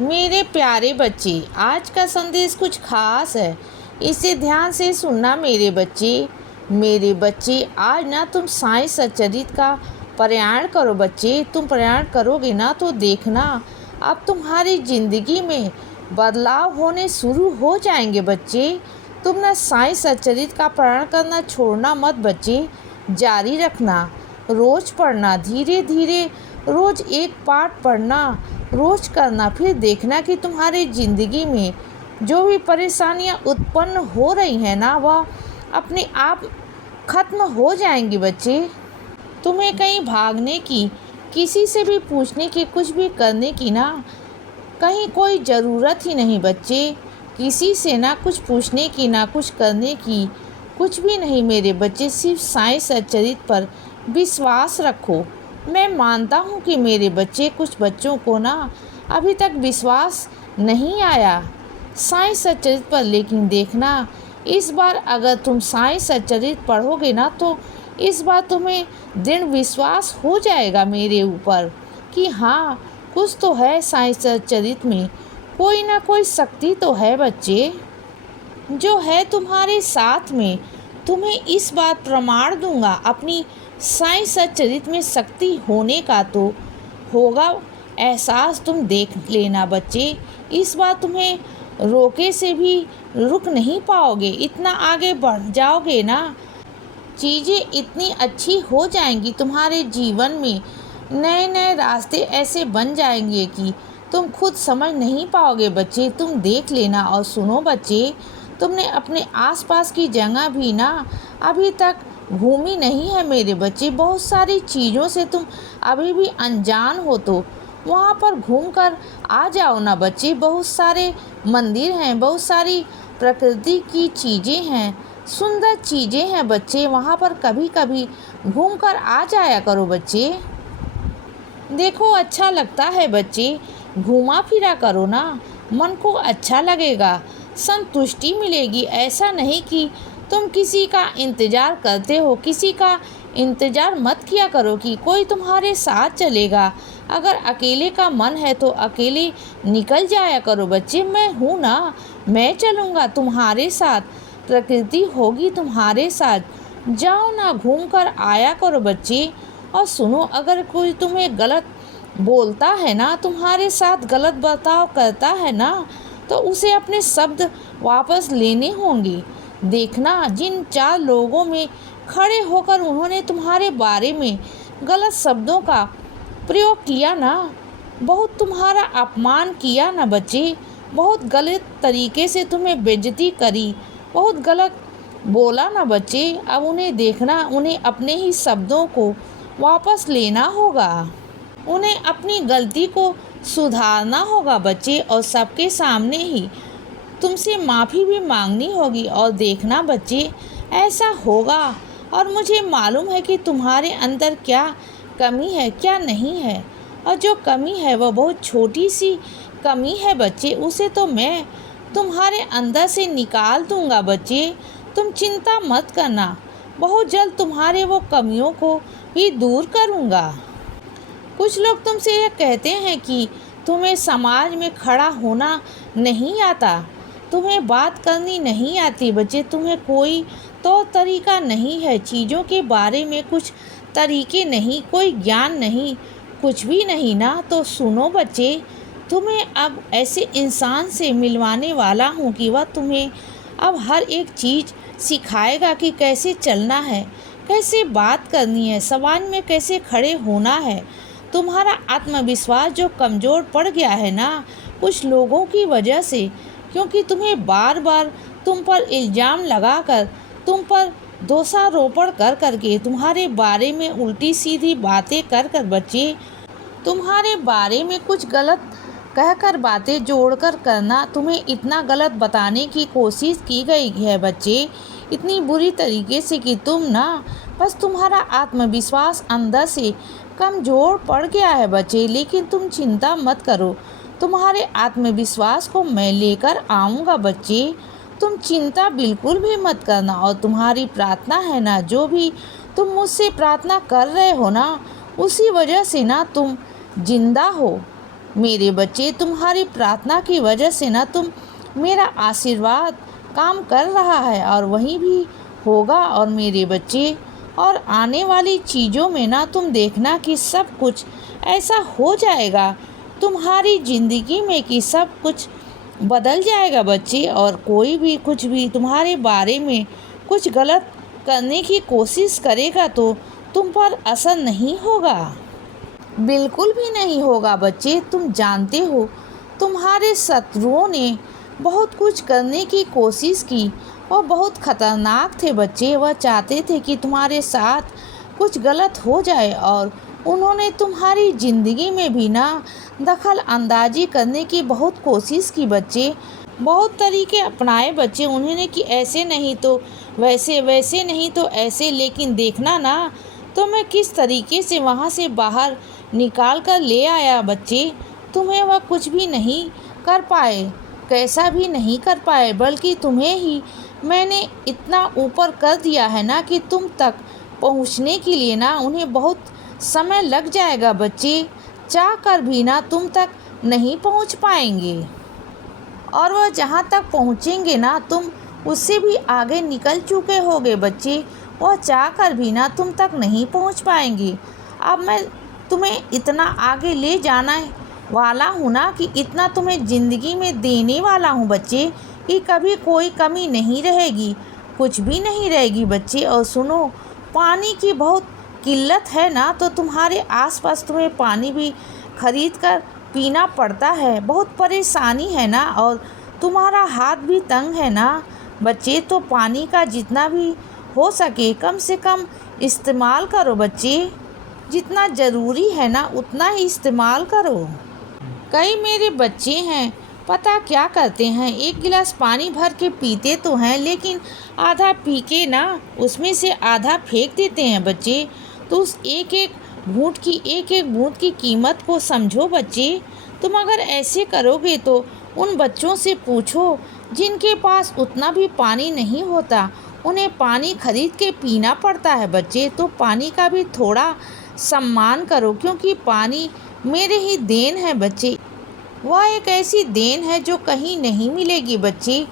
मेरे प्यारे बच्चे, आज का संदेश कुछ खास है। इसे ध्यान से सुनना मेरे बच्चे। आज ना तुम साई सच्चरित्र का प्रयाण करो बच्चे। तुम प्रयाण करोगे ना तो देखना अब तुम्हारी ज़िंदगी में बदलाव होने शुरू हो जाएंगे बच्चे। तुम ना साई सच्चरित्र का प्रयाण करना छोड़ना मत बच्चे, जारी रखना। रोज़ पढ़ना, धीरे धीरे रोज़ एक पाठ पढ़ना, रोज़ करना। फिर देखना कि तुम्हारी ज़िंदगी में जो भी परेशानियां उत्पन्न हो रही हैं ना, वह अपने आप ख़त्म हो जाएंगी बच्चे। तुम्हें कहीं भागने की, किसी से भी पूछने की, कुछ भी करने की ना कहीं कोई ज़रूरत ही नहीं बच्चे। किसी से ना कुछ पूछने की, ना कुछ करने की, कुछ भी नहीं मेरे बच्चे। सिर्फ साई सच्चरित्र पर विश्वास रखो। मैं मानता हूँ कि मेरे बच्चे, कुछ बच्चों को ना अभी तक विश्वास नहीं आया साई सच्चरित्र पर, लेकिन देखना इस बार अगर तुम साई सच्चरित्र पढ़ोगे ना तो इस बार तुम्हें दृढ़ विश्वास हो जाएगा मेरे ऊपर कि हाँ, कुछ तो है साई सच्चरित्र में, कोई ना कोई शक्ति तो है बच्चे जो है तुम्हारे साथ में। तुम्हें इस बात प्रमाण दूंगा अपनी साई सच्चरित्र में शक्ति होने का, तो होगा एहसास, तुम देख लेना बच्चे। इस बार तुम्हें रोके से भी रुक नहीं पाओगे, इतना आगे बढ़ जाओगे ना, चीज़ें इतनी अच्छी हो जाएंगी तुम्हारे जीवन में, नए नए रास्ते ऐसे बन जाएंगे कि तुम खुद समझ नहीं पाओगे बच्चे। तुम देख लेना। और सुनो बच्चे, तुमने अपने आसपास की जगह भी ना अभी तक घूमी नहीं है मेरे बच्चे। बहुत सारी चीज़ों से तुम अभी भी अनजान हो, तो वहाँ पर घूमकर आ जाओ ना बच्चे। बहुत सारे मंदिर हैं, बहुत सारी प्रकृति की चीज़ें हैं, सुंदर चीज़ें हैं बच्चे। वहाँ पर कभी कभी घूमकर आ जाया करो बच्चे। देखो अच्छा लगता है बच्चे, घूमा फिरा करो ना, मन को अच्छा लगेगा, संतुष्टि मिलेगी। ऐसा नहीं कि तुम किसी का इंतज़ार करते हो, किसी का इंतज़ार मत किया करो कि कोई तुम्हारे साथ चलेगा। अगर अकेले का मन है तो अकेले निकल जाया करो बच्चे। मैं हूँ ना, मैं चलूँगा तुम्हारे साथ, प्रकृति होगी तुम्हारे साथ। जाओ ना, घूम कर आया करो बच्चे। और सुनो, अगर कोई तुम्हें गलत बोलता है ना, तुम्हारे साथ गलत बर्ताव करता है ना, तो उसे अपने शब्द वापस लेने होंगे। देखना, जिन 4 लोगों में खड़े होकर उन्होंने तुम्हारे बारे में गलत शब्दों का प्रयोग किया ना, बहुत तुम्हारा अपमान किया ना बच्चे, बहुत गलत तरीके से तुम्हें बेइज्जती करी, बहुत गलत बोला ना बच्चे। अब उन्हें देखना, उन्हें अपने ही शब्दों को वापस लेना होगा, उन्हें अपनी गलती को सुधारना होगा बच्चे, और सबके सामने ही तुमसे माफ़ी भी मांगनी होगी। और देखना बच्चे, ऐसा होगा। और मुझे मालूम है कि तुम्हारे अंदर क्या कमी है, क्या नहीं है। और जो कमी है वह बहुत छोटी सी कमी है बच्चे, उसे तो मैं तुम्हारे अंदर से निकाल दूंगा बच्चे। तुम चिंता मत करना, बहुत जल्द तुम्हारे वो कमियों को भी दूर करूँगा। कुछ लोग तुमसे यह कहते हैं कि तुम्हें समाज में खड़ा होना नहीं आता, तुम्हें बात करनी नहीं आती बच्चे, तुम्हें कोई तो तरीका नहीं है, चीज़ों के बारे में कुछ तरीके नहीं, कोई ज्ञान नहीं, कुछ भी नहीं ना। तो सुनो बच्चे, तुम्हें अब ऐसे इंसान से मिलवाने वाला हूँ कि वह तुम्हें अब हर एक चीज़ सिखाएगा कि कैसे चलना है, कैसे बात करनी है, समाज में कैसे खड़े होना है। तुम्हारा आत्मविश्वास जो कमज़ोर पड़ गया है ना कुछ लोगों की वजह से, क्योंकि तुम्हें बार बार तुम पर इल्ज़ाम लगाकर, तुम पर दोषारोपण कर करके, तुम्हारे बारे में उल्टी सीधी बातें कर कर बच्चे, तुम्हारे बारे में कुछ गलत कहकर बातें जोड़कर करना, तुम्हें इतना गलत बताने की कोशिश की गई है बच्चे, इतनी बुरी तरीके से कि तुम ना बस तुम्हारा आत्मविश्वास अंदर से कमज़ोर पड़ गया है बच्चे। लेकिन तुम चिंता मत करो, तुम्हारे आत्मविश्वास को मैं लेकर आऊँगा बच्चे। तुम चिंता बिल्कुल भी मत करना। और तुम्हारी प्रार्थना है ना, जो भी तुम मुझसे प्रार्थना कर रहे हो ना, उसी वजह से ना तुम जिंदा हो, मेरे बच्चे, तुम्हारी प्रार्थना की वजह से ना मेरा आशीर्वाद काम कर रहा है और वहीं भी होगा। और मेरे बच्चे, और आने वाली चीज़ों में ना तुम देखना कि सब कुछ ऐसा हो जाएगा तुम्हारी ज़िंदगी में कि सब कुछ बदल जाएगा बच्चे। और कोई भी कुछ भी तुम्हारे बारे में कुछ गलत करने की कोशिश करेगा तो तुम पर असर नहीं होगा, बिल्कुल भी नहीं होगा बच्चे। तुम जानते हो तुम्हारे शत्रुओं ने बहुत कुछ करने की कोशिश की और बहुत खतरनाक थे बच्चे। वह चाहते थे कि तुम्हारे साथ कुछ गलत हो जाए और उन्होंने तुम्हारी ज़िंदगी में भी ना दखल अंदाजी करने की बहुत कोशिश की बच्चे। बहुत तरीके अपनाए बच्चे उन्होंने कि ऐसे नहीं तो वैसे, वैसे नहीं तो ऐसे। लेकिन देखना ना तो मैं किस तरीके से वहाँ से बाहर निकाल कर ले आया बच्चे। तुम्हें वह कुछ भी नहीं कर पाए, कैसा भी नहीं कर पाए, बल्कि तुम्हें ही मैंने इतना ऊपर कर दिया है ना कि तुम तक पहुँचने के लिए ना उन्हें बहुत समय लग जाएगा बच्चे। चाह कर भी ना तुम तक नहीं पहुँच पाएंगे और वह जहाँ तक पहुँचेंगे ना तुम उससे भी आगे निकल चुके होगे बच्चे। वह चाह कर भी ना तुम तक नहीं पहुँच पाएंगे। अब मैं तुम्हें इतना आगे ले जाना वाला हूँ ना कि इतना तुम्हें ज़िंदगी में देने वाला हूँ बच्चे कि कभी कोई कमी नहीं रहेगी, कुछ भी नहीं रहेगी बच्चे। और सुनो, पानी की बहुत किल्लत है ना तो तुम्हारे आसपास तुम्हें पानी भी खरीद कर पीना पड़ता है, बहुत परेशानी है ना और तुम्हारा हाथ भी तंग है ना बच्चे। तो पानी का जितना भी हो सके कम से कम इस्तेमाल करो बच्चे, जितना ज़रूरी है ना उतना ही इस्तेमाल करो। कई मेरे बच्चे हैं पता क्या करते हैं, एक गिलास पानी भर के पीते तो हैं लेकिन आधा पी के ना उसमें से आधा फेंक देते हैं बच्चे। तो उस एक एक बूंद की कीमत को समझो बच्चे। तुम अगर ऐसे करोगे तो उन बच्चों से पूछो जिनके पास उतना भी पानी नहीं होता, उन्हें पानी खरीद के पीना पड़ता है बच्चे। तो पानी का भी थोड़ा सम्मान करो क्योंकि पानी मेरे ही देन है बच्चे। वह एक ऐसी देन है जो कहीं नहीं मिलेगी बच्चे।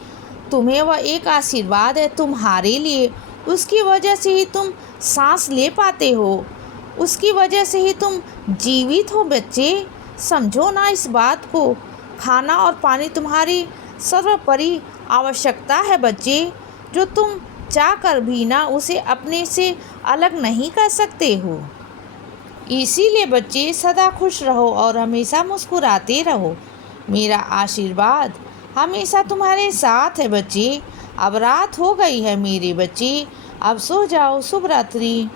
तुम्हें वह एक आशीर्वाद है तुम्हारे लिए, उसकी वजह से ही तुम सांस ले पाते हो, उसकी वजह से ही तुम जीवित हो बच्चे। समझो ना इस बात को। खाना और पानी तुम्हारी सर्वोपरि आवश्यकता है बच्चे, जो तुम चाह कर भी ना उसे अपने से अलग नहीं कर सकते हो। इसीलिए बच्चे सदा खुश रहो और हमेशा मुस्कुराते रहो। मेरा आशीर्वाद हमेशा तुम्हारे साथ है बच्चे। अब रात हो गई है मेरे बच्चे, अब सो जाओ। शुभ रात्रि।